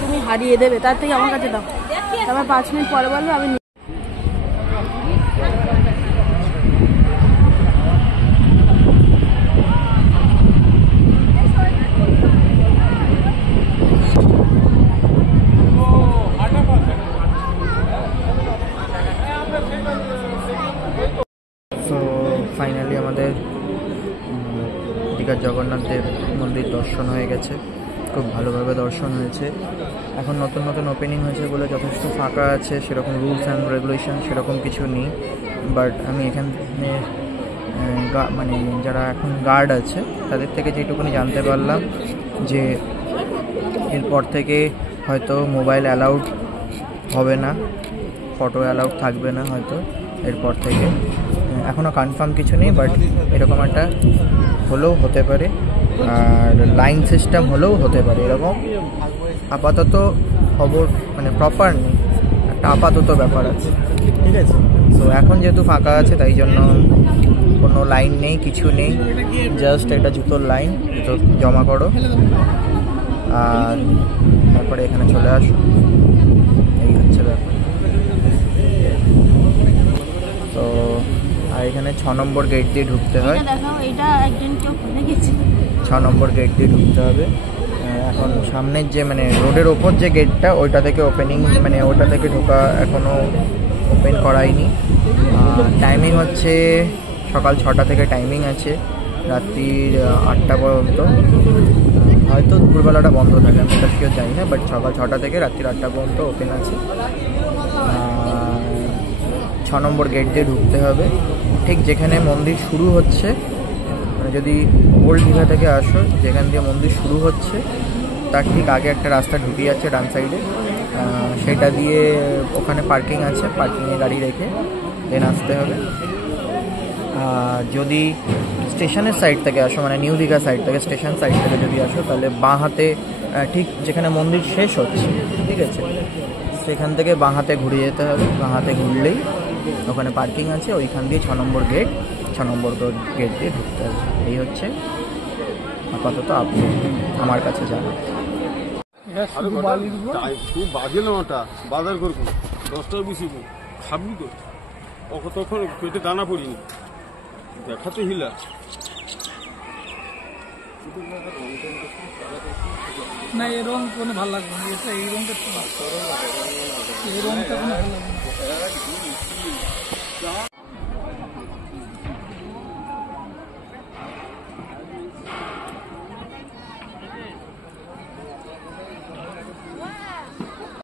তুমি হারিয়ে দেবে, তার থেকে আমার কাছে দাও, তারপর 5 মিনিট পরে বলবে আমি। তো ফাইনালি আমাদের দীঘার জগন্নাথ দেব মন্দির দর্শন হয়ে গেছে, খুব ভালোভাবে দর্শন হয়েছে। এখন নতুন নতুন ওপেনিং হয়েছে বলে যথেষ্ট ফাঁকা আছে, সেরকম রুলস অ্যান্ড রেগুলেশন সেরকম কিছু নেই। বাট আমি এখানে মানে যারা এখন গার্ড আছে তাদের থেকে যেটুকুনি জানতে পারলাম যে এরপর থেকে হয়তো মোবাইল অ্যালাউড হবে না, ফটো অ্যালাউড থাকবে না হয়তো এরপর থেকে। এখনও কনফার্ম কিছু নেই, বাট এরকম একটা হলেও হতে পারে, আর লাইন সিস্টেম হলেও হতে পারে, এরকম আপাতত খবর মানে প্রপার নেই, একটা আপাতত ব্যাপার আছে, ঠিক আছে। তো এখন যেহেতু ফাঁকা আছে তাই জন্য কোনো লাইন নেই, কিছু নেই, জাস্ট একটা জুতোর লাইন, জুতো জমা করো আর তারপরে এখানে চলে আসো, এই হচ্ছে ব্যাপার। তো আর এখানে 6 নম্বর গেট দিয়ে ঢুকতে হয়, 6 নম্বর গেট দিয়ে ঢুকতে হবে। এখন সামনের যে মানে রোডের ওপর যে গেটটা ওইটা থেকে ওপেনিং, মানে ওইটা থেকে ঢোকা এখনও ওপেন করায়নি। টাইমিং হচ্ছে সকাল 6টা থেকে টাইমিং আছে, রাত্রির 8টা পর্যন্ত। হয়তো দুপুরবেলাটা বন্ধ থাকে, আমি এটা কেউ জানি না, বাট সকাল 6টা থেকে রাত্রির 8টা পর্যন্ত ওপেন আছে। 6 নম্বর গেট দিয়ে ঢুকতে হবে, ঠিক যেখানে মন্দির শুরু হচ্ছে, মানে যদি ওল্ড দীঘা থেকে আসো যেখান দিয়ে মন্দির শুরু হচ্ছে তার ঠিক আগে একটা রাস্তা ঢুকে যাচ্ছে ডান সাইডে, সেটা দিয়ে ওখানে পার্কিং আছে, পার্কিংয়ে গাড়ি রেখে দেন আসতে হবে। আর যদি স্টেশনের সাইড থেকে আসো, মানে নিউ দীঘা সাইড থেকে, স্টেশন সাইড থেকে যদি আসো, তাহলে বাঁ হাতে ঠিক যেখানে মন্দির শেষ হচ্ছে, ঠিক আছে, সেখান থেকে বাঁ হাতে ঘুরে যেতে হবে। বাঁ হাতে ঘুরলেই ওখানে পার্কিং আছে, ওইখান দিয়ে 6 নম্বর গেট, 6 নম্বর গেট দিয়ে ঢুকতে হবে। এই হচ্ছে আপাতত আপডেট আমার কাছে জানা। খুব বাজে না, ওটা বাজার করবো 10টার বেশি খাবি তো, তখন পেটে দানা পড়িনি, দেখাতে হিলা না, এই রং কোনো ভালো লাগবে না, এটা এই রংটা এই রংটা কোনো ভালো লাগবে না।